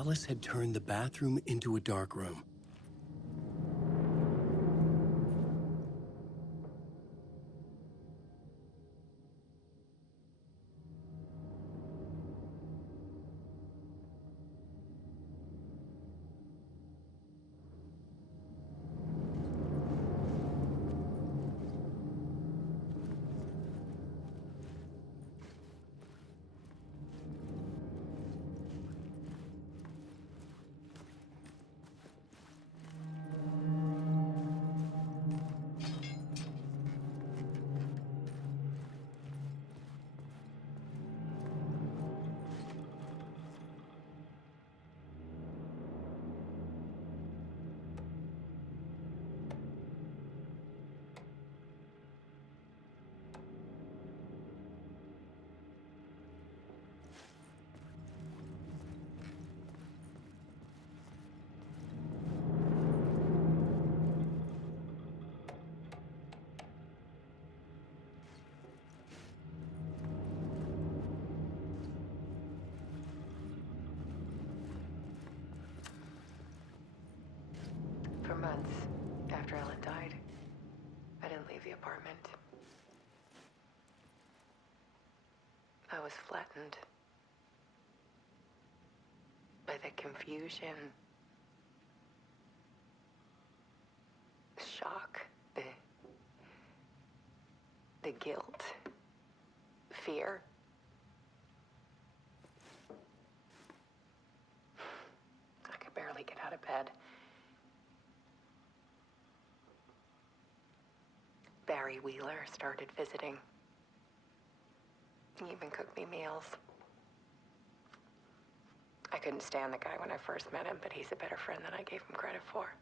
Alice had turned the bathroom into a dark room. For months after Ellen died, I didn't leave the apartment. I was flattened by the confusion, the shock, the guilt, fear. I could barely get out of bed. Barry Wheeler started visiting. He even cooked me meals. I couldn't stand the guy when I first met him, but he's a better friend than I gave him credit for.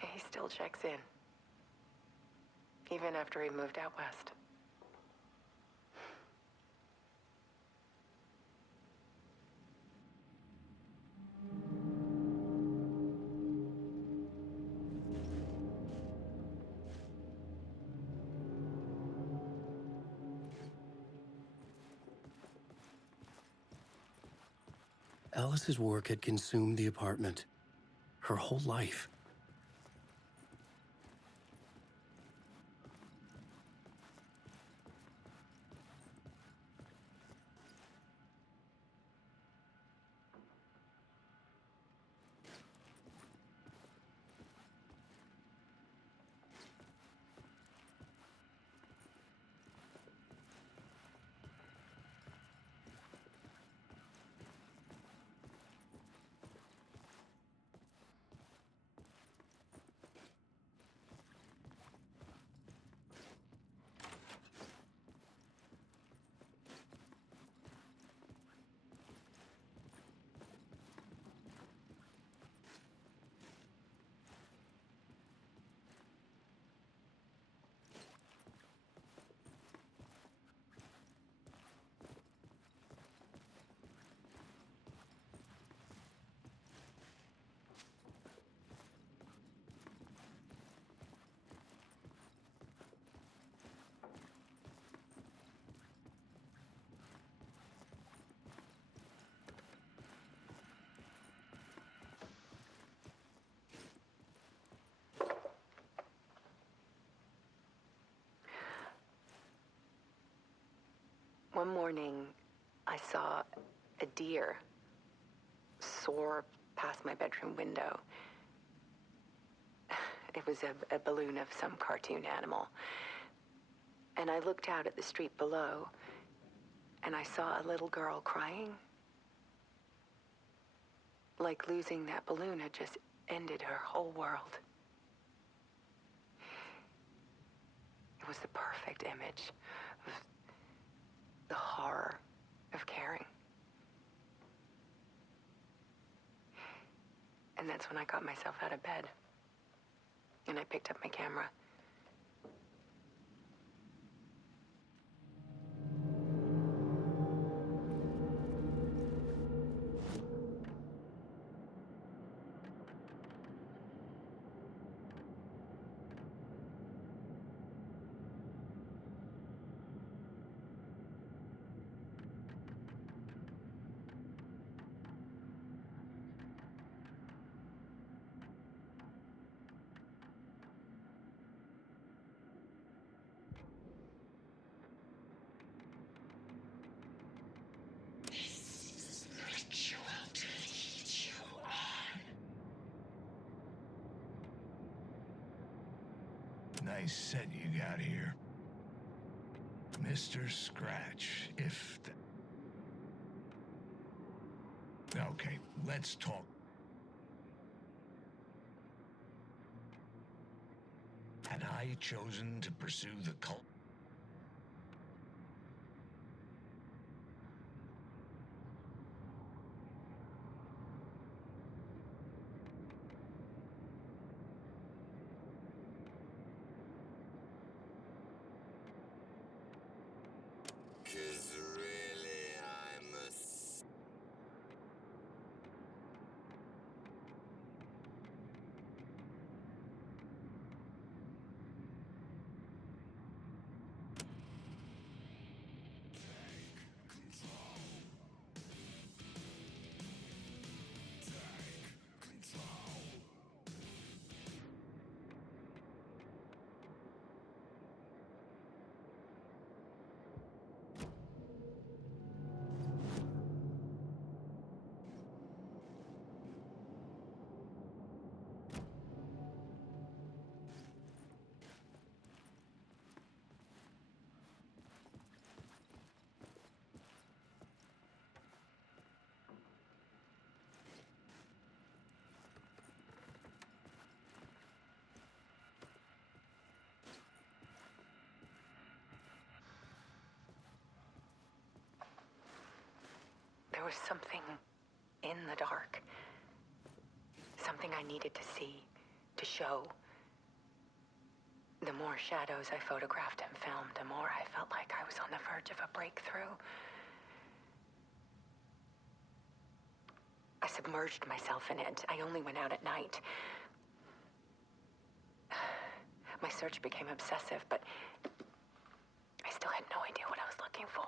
And he still checks in, even after he moved out west. Alice's work had consumed the apartment, her whole life. One morning, I saw a deer soar past my bedroom window. It was a balloon of some cartoon animal. And I looked out at the street below, and I saw a little girl crying. Like losing that balloon had just ended her whole world. It was the perfect image of the horror of caring. And that's when I got myself out of bed. And I picked up my camera. Nice set you got here. Mr. Scratch, if Okay, let's talk. Had I chosen to pursue the cult? There was something in the dark. Something I needed to see, to show. The more shadows I photographed and filmed, the more I felt like I was on the verge of a breakthrough. I submerged myself in it. I only went out at night. My search became obsessive, but I still had no idea what I was looking for.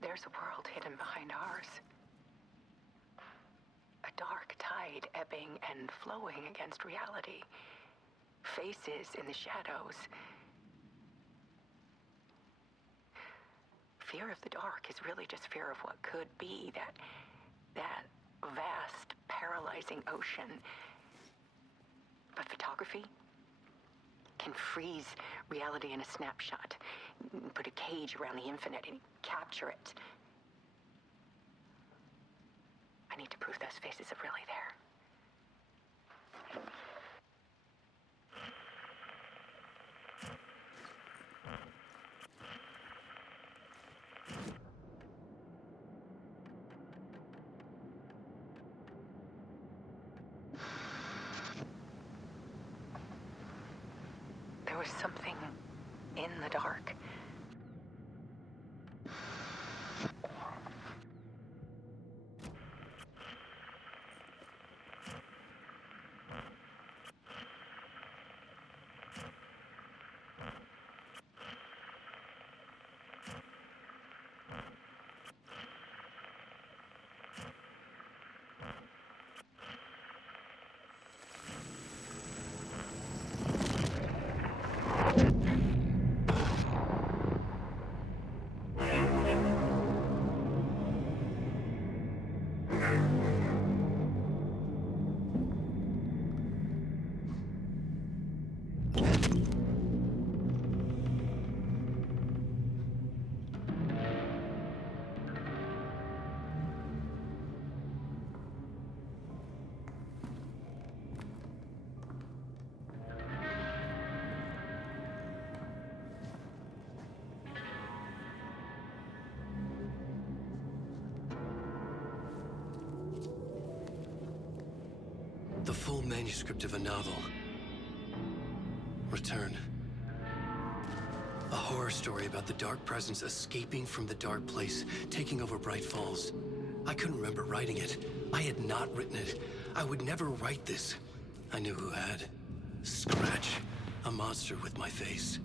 There's a world hidden behind ours. A dark tide ebbing and flowing against reality. Faces in the shadows. Fear of the dark is really just fear of what could be, that vast, paralyzing ocean. But photography can freeze reality in a snapshot, put a cage around the infinite and capture it. I need to prove those faces are really there. There was something in the dark. The full manuscript of a novel. Return. A horror story about the dark presence escaping from the dark place, taking over Bright Falls. I couldn't remember writing it. I had not written it. I would never write this. I knew who had. Scratch. A monster with my face.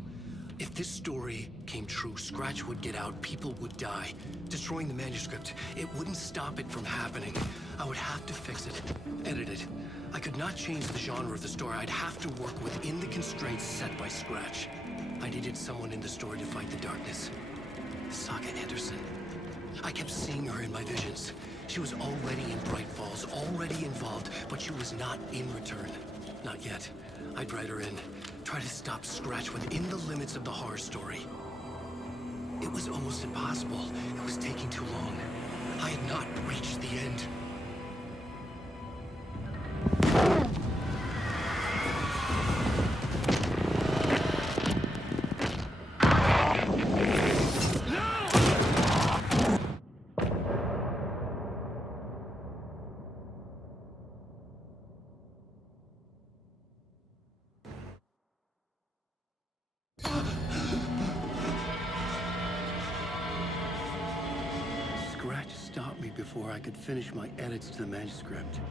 If this story came true, Scratch would get out, people would die. Destroying the manuscript, it wouldn't stop it from happening. I would have to fix it, edit it. I could not change the genre of the story. I'd have to work within the constraints set by Scratch. I needed someone in the story to fight the darkness. Saga Anderson. I kept seeing her in my visions. She was already in Bright Falls, already involved, but she was not in return. Not yet. I'd write her in. Try to stop Scratch within the limits of the horror story. It was almost impossible. It was taking too long. I had not reached the end. Scratch stopped me before I could finish my edits to the manuscript.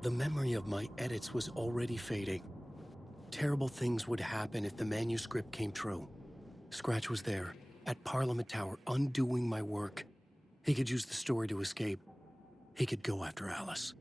The memory of my edits was already fading. Terrible things would happen if the manuscript came true. Scratch was there, at Parliament Tower, undoing my work. He could use the story to escape. He could go after Alice.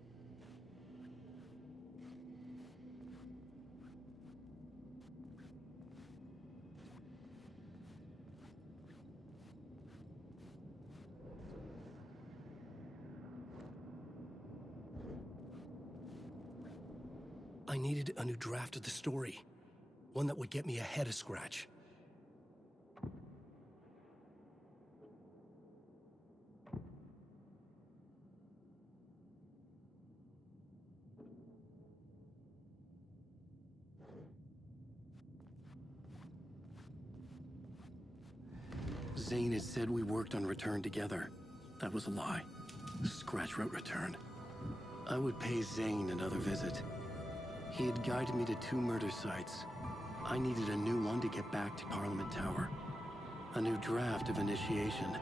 I needed a new draft of the story. One that would get me ahead of Scratch. Zane had said we worked on Return together. That was a lie. Scratch wrote Return. I would pay Zane another visit. He had guided me to 2 murder sites. I needed a new one to get back to Parliament Tower. A new draft of Initiation.